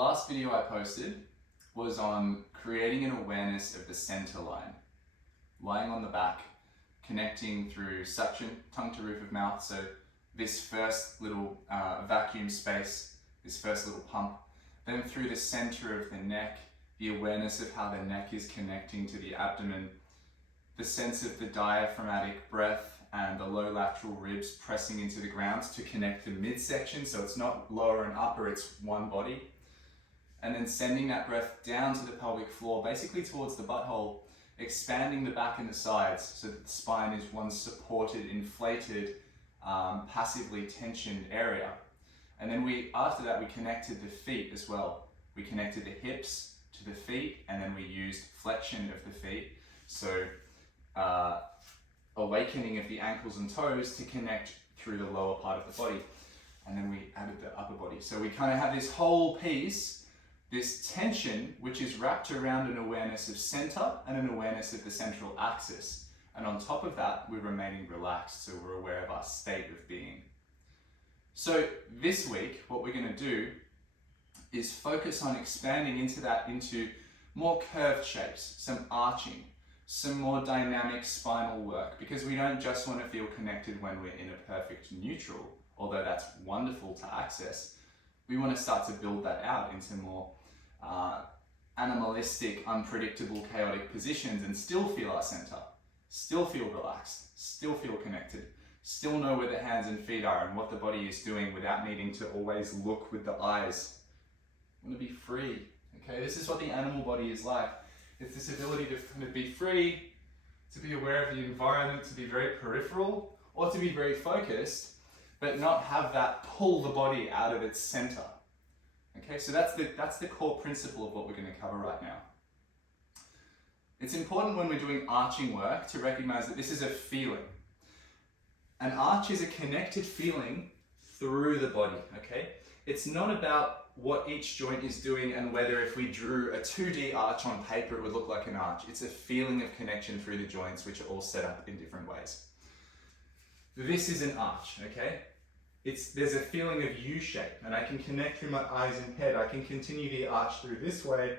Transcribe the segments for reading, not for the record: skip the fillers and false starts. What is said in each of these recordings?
last video I posted was on creating an awareness of the center line. Lying on the back, connecting through suction, tongue to roof of mouth. So this first little vacuum space, this first little pump, then through the center of the neck, the awareness of how the neck is connecting to the abdomen, the sense of the diaphragmatic breath and the low lateral ribs pressing into the ground to connect the midsection, so it's not lower and upper, it's one body. And then sending that breath down to the pelvic floor, basically towards the butthole, expanding the back and the sides so that the spine is one supported, inflated, passively tensioned area. And then after that, we connected the feet as well. We connected the hips to the feet, and then we used flexion of the feet. So awakening of the ankles and toes to connect through the lower part of the body. And then we added the upper body. So we kind of have this whole piece, this tension, which is wrapped around an awareness of center and an awareness of the central axis. And on top of that, we're remaining relaxed, so we're aware of our state of being. So this week, what we're going to do is focus on expanding into more curved shapes, some arching, some more dynamic spinal work, because we don't just want to feel connected when we're in a perfect neutral, although that's wonderful to access. We want to start to build that out into more animalistic, unpredictable, chaotic positions and still feel our center, still feel relaxed, still feel connected, still know where the hands and feet are and what the body is doing without needing to always look with the eyes. I want to be free, okay? This is what the animal body is like. It's this ability to kind of be free, to be aware of the environment, to be very peripheral, or to be very focused, but not have that pull the body out of its center. Okay, so that's the core principle of what we're going to cover right now. It's important when we're doing arching work to recognize that this is a feeling. An arch is a connected feeling through the body, okay? It's not about what each joint is doing and whether if we drew a 2D arch on paper it would look like an arch. It's a feeling of connection through the joints which are all set up in different ways. This is an arch, okay? There's a feeling of U-shape, and I can connect through my eyes and head. I can continue the arch through this way,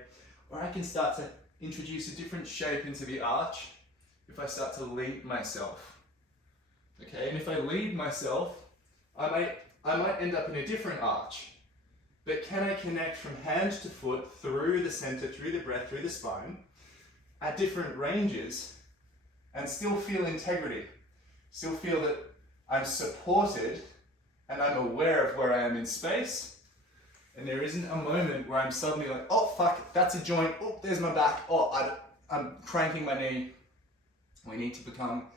or I can start to introduce a different shape into the arch if I start to lead myself. Okay, and if I lead myself, I might end up in a different arch. But can I connect from hand to foot through the center, through the breath, through the spine, at different ranges, and still feel integrity? Still feel that I'm supported and I'm aware of where I am in space, and there isn't a moment where I'm suddenly like, oh fuck, that's a joint, oh there's my back, oh I'm cranking my knee. We need to become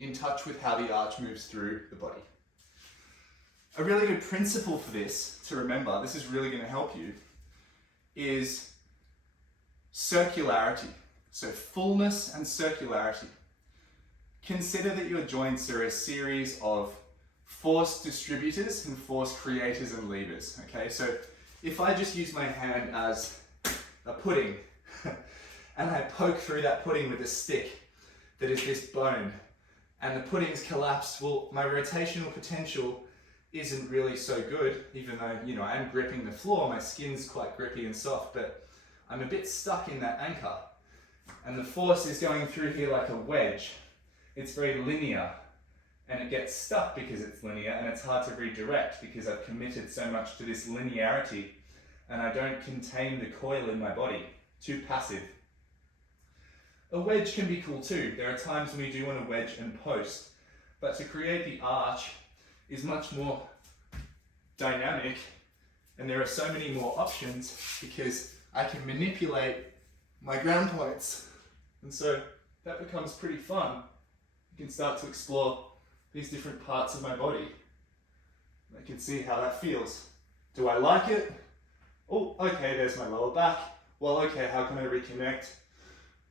in touch with how the arch moves through the body. A really good principle for this to remember, this is really going to help you, is circularity. So fullness and circularity. Consider that your joints are a series of force distributors and force creators and levers. Okay, so if I just use my hand as a pudding and I poke through that pudding with a stick that is this bone and the pudding's collapsed, well, my rotational potential isn't really so good, even though, I am gripping the floor, my skin's quite grippy and soft, but I'm a bit stuck in that anchor. And the force is going through here like a wedge. It's very linear, and it gets stuck because it's linear, and it's hard to redirect because I've committed so much to this linearity, and I don't contain the coil in my body. Too passive. A wedge can be cool too. There are times when we do want to wedge and post, but to create the arch is much more dynamic, and there are so many more options because I can manipulate my ground points, and so that becomes pretty fun. You can start to explore these different parts of my body. I can see how that feels. Do I like it? Oh, okay, there's my lower back. Well, okay, how can I reconnect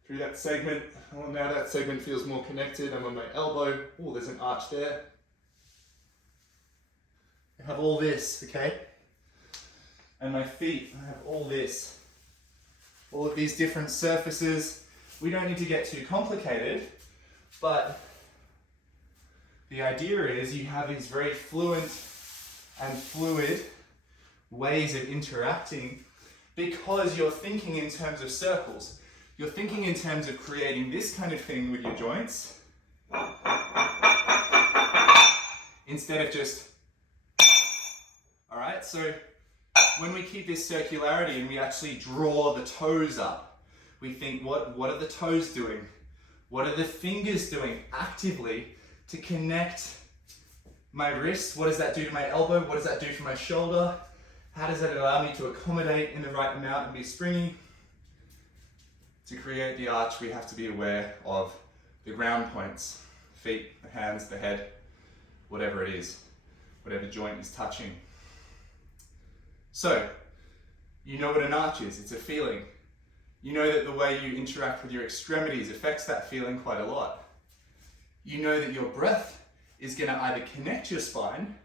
through that segment? Oh, now that segment feels more connected. I'm on my elbow. Oh, there's an arch there. I have all this, okay? And my feet, I have all this. All of these different surfaces. We don't need to get too complicated, but the idea is you have these very fluent and fluid ways of interacting because you're thinking in terms of circles. You're thinking in terms of creating this kind of thing with your joints instead of just, all right? So when we keep this circularity and we actually draw the toes up, we think, what are the toes doing? What are the fingers doing actively to connect my wrist? What does that do to my elbow? What does that do for my shoulder? How does that allow me to accommodate in the right amount and be springy? To create the arch, we have to be aware of the ground points, feet, the hands, the head, whatever it is, whatever joint is touching. So, you know what an arch is, it's a feeling. You know that the way you interact with your extremities affects that feeling quite a lot. You know that your breath is going to either connect your spine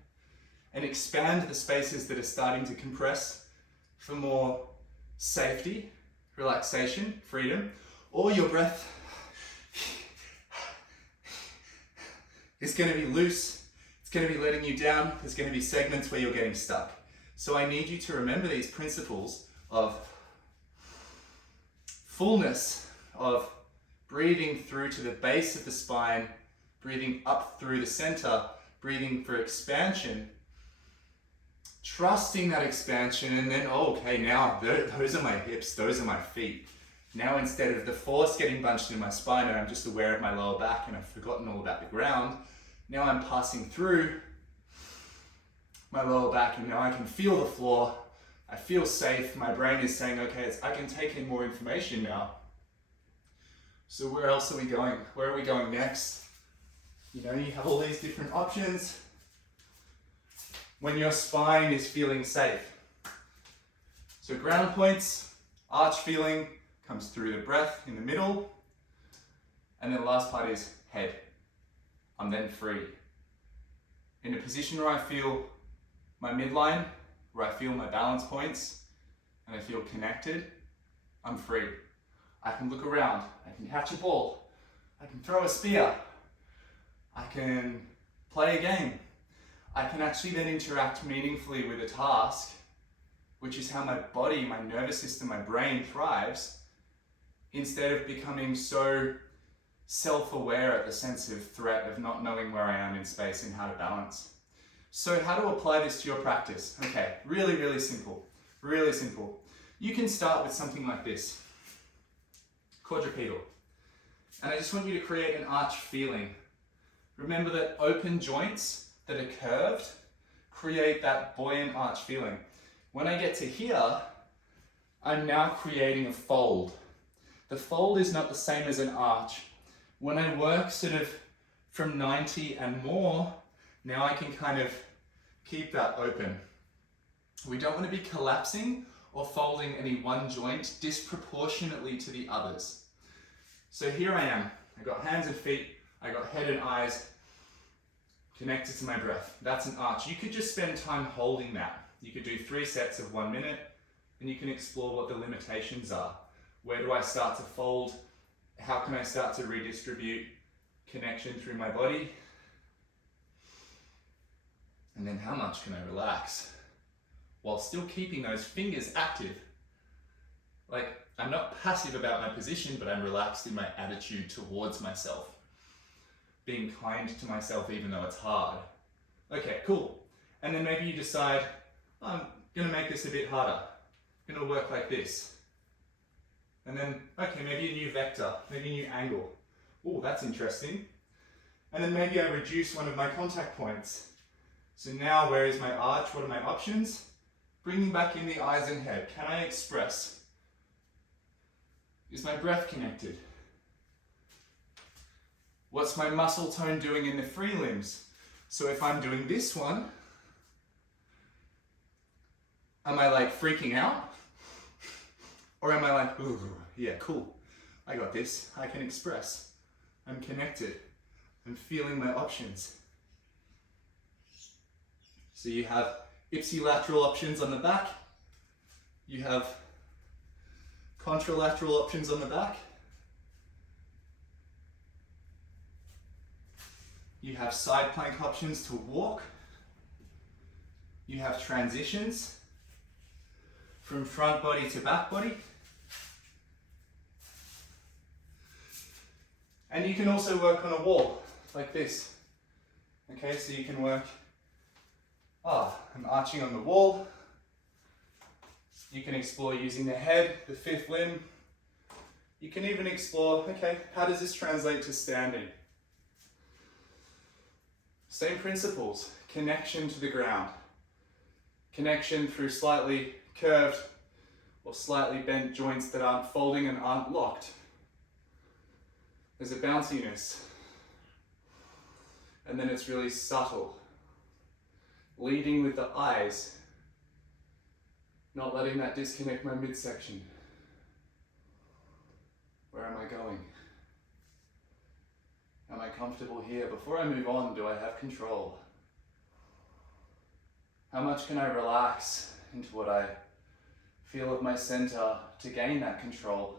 and expand the spaces that are starting to compress for more safety, relaxation, freedom, or your breath is going to be loose, it's going to be letting you down, there's going to be segments where you're getting stuck. So I need you to remember these principles of fullness, of breathing through to the base of the spine, breathing up through the center, breathing for expansion, trusting that expansion, and then, oh, okay, now those are my hips, those are my feet. Now instead of the force getting bunched in my spine and I'm just aware of my lower back and I've forgotten all about the ground, now I'm passing through my lower back and now I can feel the floor, I feel safe, my brain is saying, okay, I can take in more information now. So where else are we going? Where are we going next? You know, you have all these different options when your spine is feeling safe. So ground points, arch feeling comes through the breath in the middle. And then the last part is head. I'm then free. In a position where I feel my midline, where I feel my balance points, and I feel connected, I'm free. I can look around, I can catch a ball, I can throw a spear, I can play a game. I can actually then interact meaningfully with a task, which is how my body, my nervous system, my brain thrives, instead of becoming so self-aware at the sense of threat of not knowing where I am in space and how to balance. So how to apply this to your practice? Okay, really, really simple, really simple. You can start with something like this, quadrupedal. And I just want you to create an arch feeling. Remember that open joints that are curved create that buoyant arch feeling. When I get to here, I'm now creating a fold. The fold is not the same as an arch. When I work sort of from 90 and more, now I can kind of keep that open. We don't want to be collapsing or folding any one joint disproportionately to the others. So here I am. I got hands and feet, I got head and eyes connected to my breath. That's an arch. You could just spend time holding that. You could do 3 sets of 1 minute and you can explore what the limitations are. Where do I start to fold? How can I start to redistribute connection through my body? And then how much can I relax while still keeping those fingers active? Like, I'm not passive about my position, but I'm relaxed in my attitude towards myself. Being kind to myself even though it's hard. Okay, cool. And then maybe you decide, oh, I'm gonna make this a bit harder. I'm gonna work like this. And then, okay, maybe a new vector, maybe a new angle. Oh, that's interesting. And then maybe I reduce one of my contact points. So now, where is my arch? What are my options? Bringing back in the eyes and head. Can I express? Is my breath connected? What's my muscle tone doing in the free limbs? So if I'm doing this one, am I like freaking out? Or am I like, ooh, yeah, cool. I got this. I can express. I'm connected. I'm feeling my options. So you have ipsilateral options on the back. You have contralateral options on the back. You have side plank options to walk. You have transitions. from front body to back body. And you can also work on a wall, like this. Okay, so you can work, I'm arching on the wall. You can explore using the head, the fifth limb. You can even explore, okay, how does this translate to standing? Same principles, connection to the ground. Connection through slightly curved or slightly bent joints that aren't folding and aren't locked. There's a bounciness. And then it's really subtle. Leading with the eyes. Not letting that disconnect my midsection. Where am I going? Am I comfortable here? Before I move on, do I have control? How much can I relax into what I feel of my center to gain that control?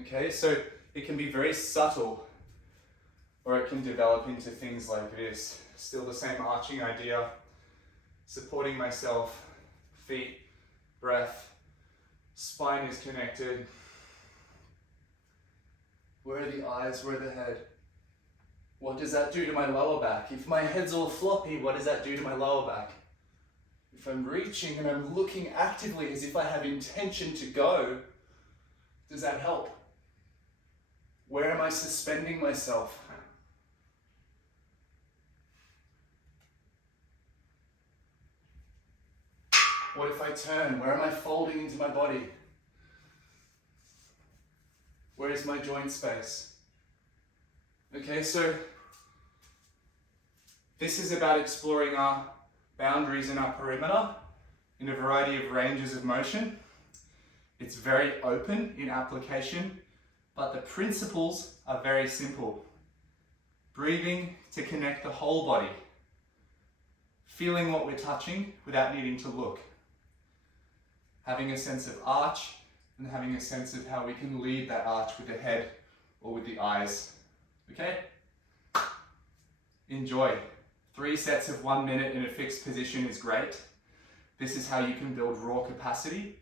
Okay, so it can be very subtle, or it can develop into things like this. Still the same arching idea, supporting myself, feet, breath, spine is connected. Where are the eyes, where the head? What does that do to my lower back? If my head's all floppy, what does that do to my lower back? If I'm reaching and I'm looking actively as if I have intention to go, does that help? Where am I suspending myself? What if I turn? Where am I folding into my body? Where is my joint space? Okay, so this is about exploring our boundaries and our perimeter in a variety of ranges of motion. It's very open in application, but the principles are very simple. Breathing to connect the whole body. Feeling what we're touching without needing to look. Having a sense of arch and having a sense of how we can lead that arch with the head or with the eyes. Okay? Enjoy. 3 sets of 1 minute in a fixed position is great. This is how you can build raw capacity.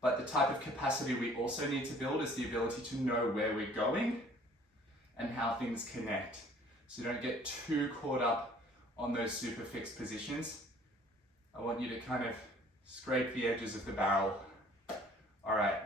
But the type of capacity we also need to build is the ability to know where we're going and how things connect. So don't get too caught up on those super fixed positions. I want you to kind of scrape the edges of the barrel. All right.